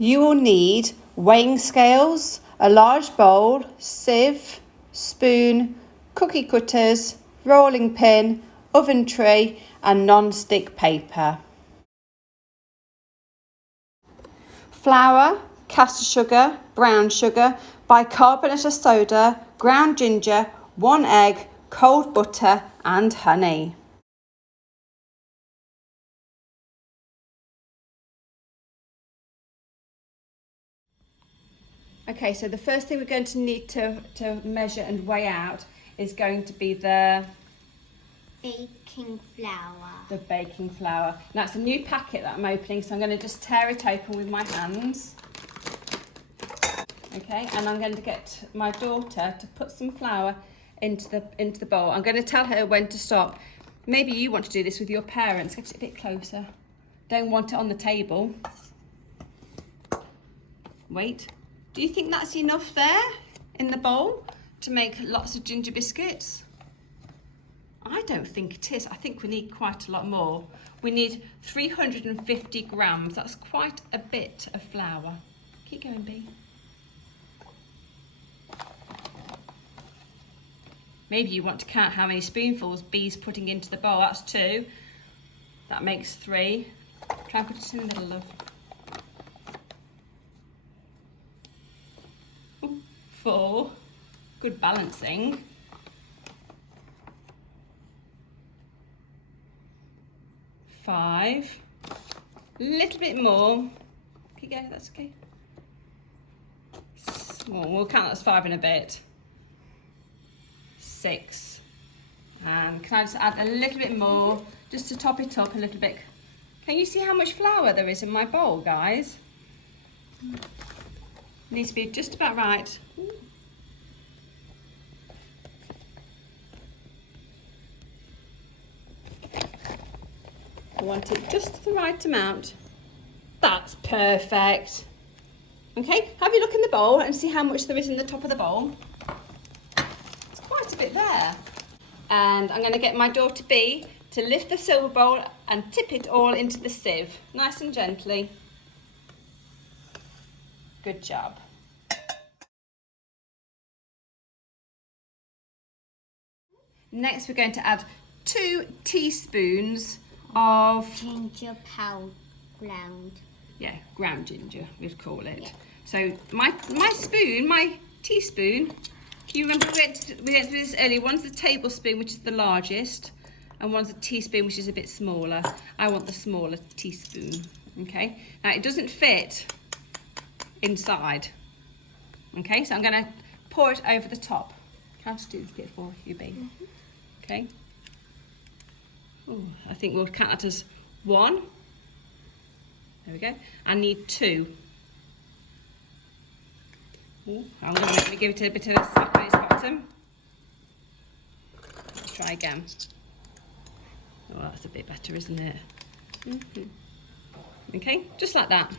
You will need weighing scales, a large bowl, sieve, spoon, cookie cutters, rolling pin, oven tray and non-stick paper. Flour, caster sugar, brown sugar, bicarbonate of soda, ground ginger, 1 egg, cold butter and honey. Okay, so the first thing we're going to need to measure and weigh out is going to be the baking flour. The baking flour. Now it's a new packet that I'm opening, so I'm going to just tear it open with my hands. Okay, and I'm going to get my daughter to put some flour into the bowl. I'm going to tell her when to stop. Maybe you want to do this with your parents. Get it a bit closer. Don't want it on the table. Wait. Do you think that's enough there in the bowl to make lots of ginger biscuits? I don't think it is. I think we need quite a lot more. We need 350 grams. That's quite a bit of flour. Keep going, Bee. Maybe you want to count how many spoonfuls Bee's putting into the bowl. That's 2. That makes 3. Try and put it in the middle, love. 4. Good balancing. 5. A little bit more. Keep going, that's okay. Well, we'll count that as 5 in a bit. 6. And can I just add a little bit more, just to top it up a little bit? Can you see how much flour there is in my bowl, guys? Needs to be just about right. I want it just the right amount. That's perfect. Okay, have a look in the bowl and see how much there is in the top of the bowl. It's quite a bit there. And I'm going to get my daughter Bee to lift the silver bowl and tip it all into the sieve, nice and gently. Good job. Next, we're going to add 2 teaspoons of ginger powder ground. Yeah, ground ginger, we'd call it. Yeah. So my spoon, my teaspoon, can you remember we went through this earlier? One's the tablespoon, which is the largest, and one's a teaspoon, which is a bit smaller. I want the smaller teaspoon, okay? Now it doesn't fit inside, okay? So I'm gonna pour it over the top. Can I just do this bit for you, babe? Mm-hmm. Okay. Ooh, I think we'll count that as 1. There we go. I need 2. Ooh, I'm going to give it a bit of a slap on its bottom. Let's try again. Oh, that's a bit better, isn't it? Mm-hmm. Okay, just like that.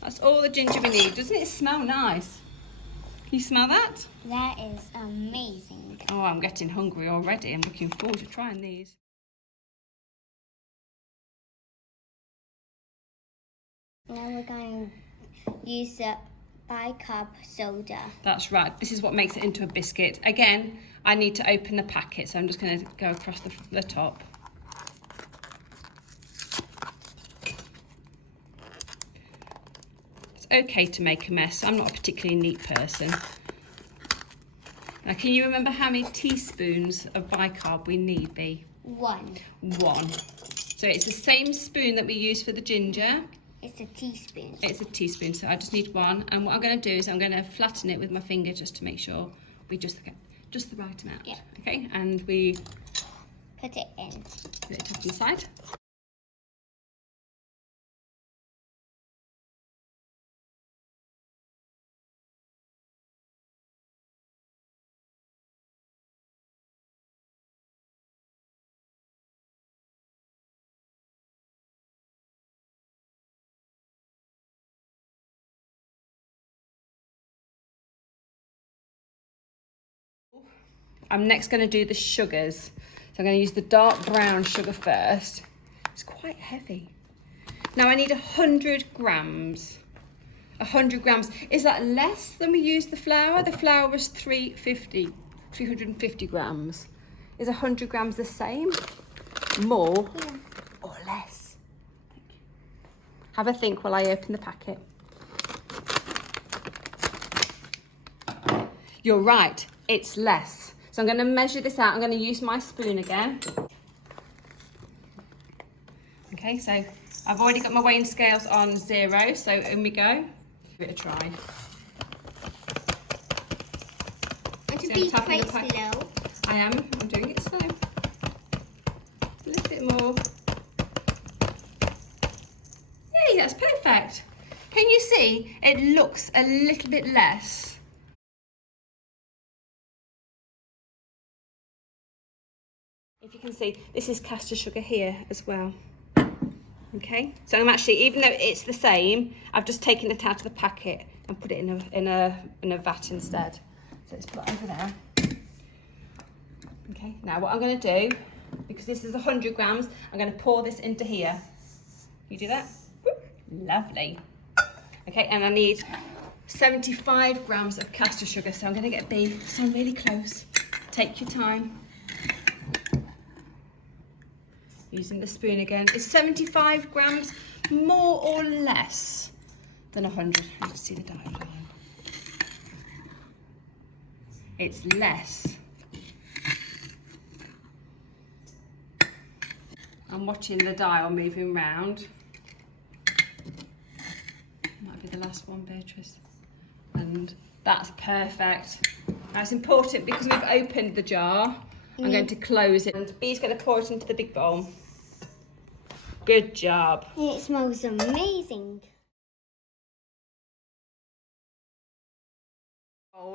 That's all the ginger we need. Doesn't it smell nice? Can you smell that? That is amazing. Oh, I'm getting hungry already. I'm looking forward to trying these. Now we're going to use the bicarb soda. That's right. This is what makes it into a biscuit. Again, I need to open the packet, so I'm just going to go across the top. It's okay to make a mess. I'm not a particularly neat person. Now, can you remember how many teaspoons of bicarb we need, Bee? 1. 1. So it's the same spoon that we use for the ginger. It's a teaspoon. It's a teaspoon, so I just need 1. And what I'm going to do is I'm going to flatten it with my finger just to make sure we just get just the right amount. Yeah. Okay, and we put it in. Put it up inside. I'm next going to do the sugars. So I'm going to use the dark brown sugar first. It's quite heavy. Now I need 100 grams. 100 grams. Is that less than we used the flour? The flour was 350 grams. Is 100 grams the same? More or less? Thank you. Have a think while I open the packet. You're right, it's less. So I'm going to measure this out. I'm going to use my spoon again. Okay, so I've already got my weighing scales on 0, so in we go. Give it a try. And to be quite slow. I am. I'm doing it slow. A little bit more. Yay, that's perfect. Can you see? It looks a little bit less. If you can see, this is castor sugar here as well. Okay, so I'm actually, even though it's the same, I've just taken it out of the packet and put it in a vat instead. So let's put it over there. Okay, now what I'm going to do, because this is 100 grams, I'm going to pour this into here. You do that? Lovely. Okay, and I need 75 grams of castor sugar, so I'm going to get B. So I'm really close. Take your time. Using the spoon again. Is 75 grams more or less than 100? I need to see the dial line. It's less. I'm watching the dial moving round. Might be the last one, Beatrice. And that's perfect. That's important because we've opened the jar. I'm going to close it, and B's going to pour it into the big bowl. Good job. It smells amazing.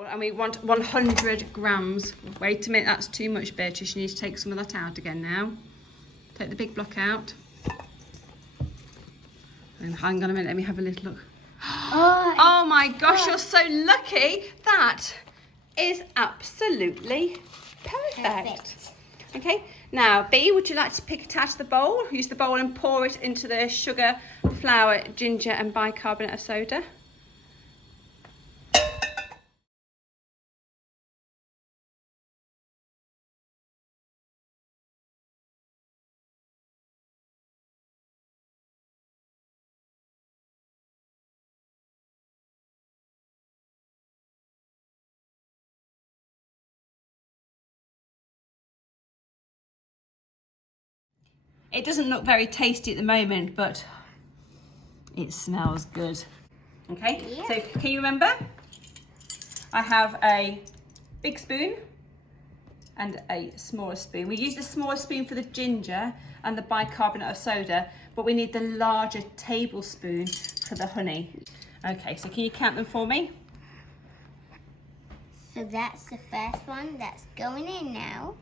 And we want 100 grams. Wait a minute, that's too much, Beatrice. You need to take some of that out again now. Take the big block out. And hang on a minute, let me have a little look. Oh my gosh, you're so lucky. That is absolutely perfect. Okay, now B, would you like to pick it out of the bowl? Use the bowl and pour it into the sugar, flour, ginger and bicarbonate of soda. It doesn't look very tasty at the moment, but it smells good. Okay, so can you remember? I have a big spoon and a smaller spoon. We use the smaller spoon for the ginger and the bicarbonate of soda, but we need the larger tablespoon for the honey. Okay, so can you count them for me? So that's the first one that's going in now.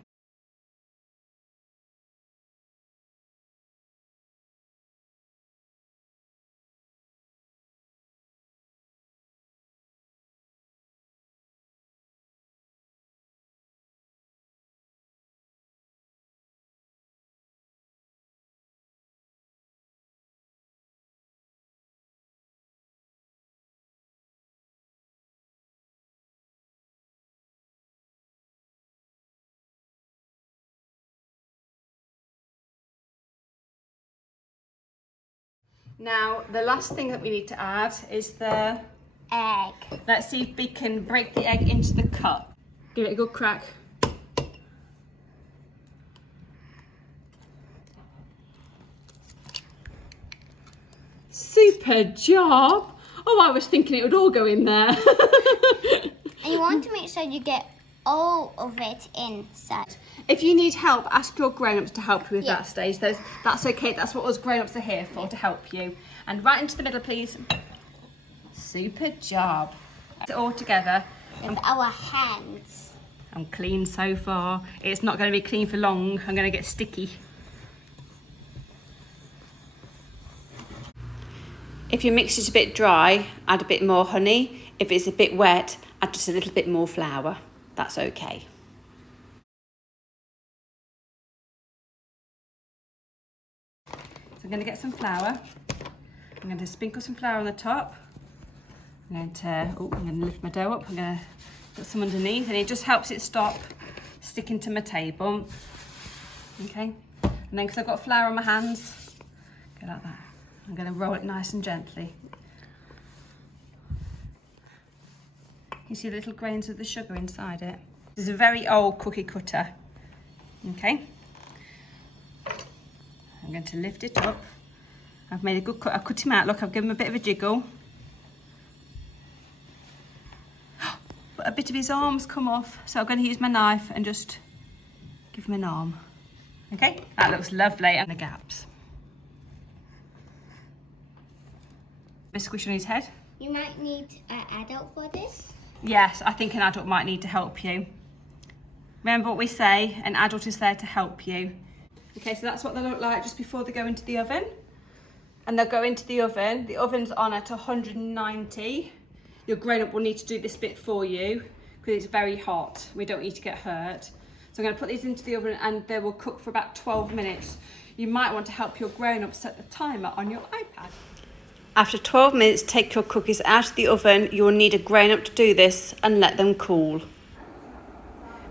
Now, the last thing that we need to add is the Egg. Let's see if we can break the egg into the cup. Give it a good crack. Super job. Oh, I was thinking it would all go in there. And you want to make sure you get all of it inside. If you need help, ask your grown-ups to help you with that stage. That's okay. That's what us grown-ups are here for, to help you. And right into the middle, please. Super job. It's all together. With our hands. I'm clean so far. It's not going to be clean for long. I'm going to get sticky. If your mixture's a bit dry, add a bit more honey. If it's a bit wet, add just a little bit more flour. That's okay. So I'm going to get some flour. I'm going to sprinkle some flour on the top. I'm going to lift my dough up. I'm going to put some underneath, and it just helps it stop sticking to my table. Okay, and then because I've got flour on my hands, go like that. I'm going to roll it nice and gently. You see the little grains of the sugar inside it. This is a very old cookie cutter. Okay, I'm going to lift it up. I've made a good cut. I've cut him out. Look, I've given him a bit of a jiggle. But a bit of his arm's come off, so I'm going to use my knife and just give him an arm. Okay, that looks lovely. And the gaps. A squish on his head. You might need an adult for this. Yes, I think an adult might need to help you. Remember what we say, an adult is there to help you. Okay, so that's what they look like just before they go into the oven. And they'll go into the oven's on at 190. Your grown-up will need to do this bit for you because it's very hot. We don't need to get hurt. So I'm going to put these into the oven and they will cook for about 12 minutes. You might want to help your grown-up set the timer on your iPad. After 12 minutes, take your cookies out of the oven. You will need a grown-up to do this and let them cool.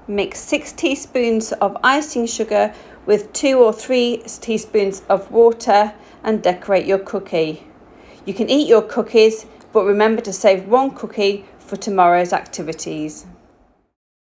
Mix 6 teaspoons of icing sugar with 2 or 3 teaspoons of water and decorate your cookie. You can eat your cookies, but remember to save 1 cookie for tomorrow's activities.